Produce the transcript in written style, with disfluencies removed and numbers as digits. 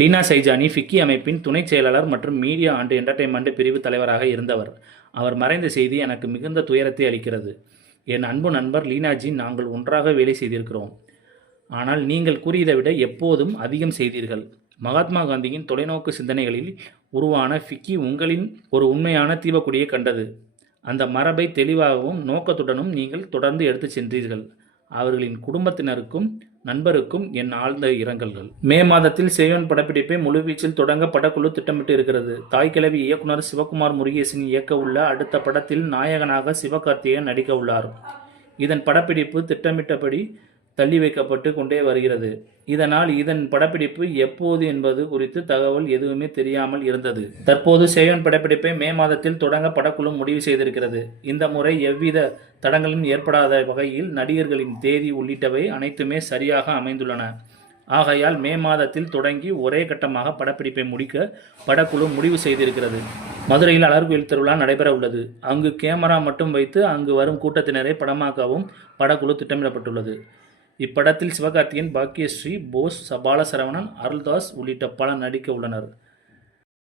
Leena சைஜானி FICCI அமைப்பின் துணைச் செயலாளர் மற்றும் மீடியா அண்ட் என்டர்டெயின்மெண்ட் பிரிவு தலைவராக இருந்தவர். அவர் மறைந்த செய்தி எனக்கு மிகுந்த துயரத்தை அளிக்கிறது. என் அன்பு நண்பர் லீனாஜி, நாங்கள் ஒன்றாக வேலை செய்திருக்கிறோம். ஆனால் நீங்கள் கூறியதை விட எப்போதும் அதிகம் செய்தீர்கள். மகாத்மா காந்தியின் தொலைநோக்கு சிந்தனைகளில் உருவான ஃபிக்கி உங்களின் ஒரு உண்மையான தீபக்குடியை கண்டது. அந்த மரபை தெளிவாகவும் நோக்கத்துடனும் நீங்கள் தொடர்ந்து எடுத்துச் சென்றீர்கள். அவர்களின் குடும்பத்தினருக்கும் நண்பருக்கும் என் ஆழ்ந்த இரங்கல்கள். மே மாதத்தில் சேயோன் படப்பிடிப்பை முழுவீச்சில் தொடங்க படக்குழு திட்டமிட்டு இருக்கிறது. தாய்க்கிழவி இயக்குனர் சிவகுமார் முருகேசன் இயக்க உள்ள அடுத்த படத்தில் நாயகனாக சிவகார்த்திகேயன் நடிக்க உள்ளார். இதன் படப்பிடிப்பு திட்டமிட்டபடி தள்ளி வைக்கப்பட்டு கொண்டே வருகிறது. இதனால் இதன் படப்பிடிப்பு எப்போது என்பது குறித்து தகவல் எதுவுமே தெரியாமல் இருந்தது. தற்போது சேயோன் படப்பிடிப்பை மே மாதத்தில் தொடங்க படக்குழு முடிவு செய்திருக்கிறது. இந்த முறை எவ்வித தடங்களும் ஏற்படாத வகையில் நடிகர்களின் தேதி உள்ளிட்டவை அனைத்துமே சரியாக அமைந்துள்ளன. ஆகையால் மே மாதத்தில் தொடங்கி ஒரே கட்டமாக படப்பிடிப்பை முடிக்க படக்குழு முடிவு செய்திருக்கிறது. மதுரையில் அலர்கோயில் திருவிழா நடைபெற உள்ளது. அங்கு கேமரா மட்டும் வைத்து அங்கு வரும் கூட்டத்தினரை படமாக்கவும் படக்குழு திட்டமிடப்பட்டுள்ளது. இப்படத்தில் சிவகார்த்திகேயன், பாக்யஸ்ரீ, போஸ், பாலசரவணன், அருள்தாஸ் உள்ளிட்ட பலர் நடிக்க உள்ளனர்.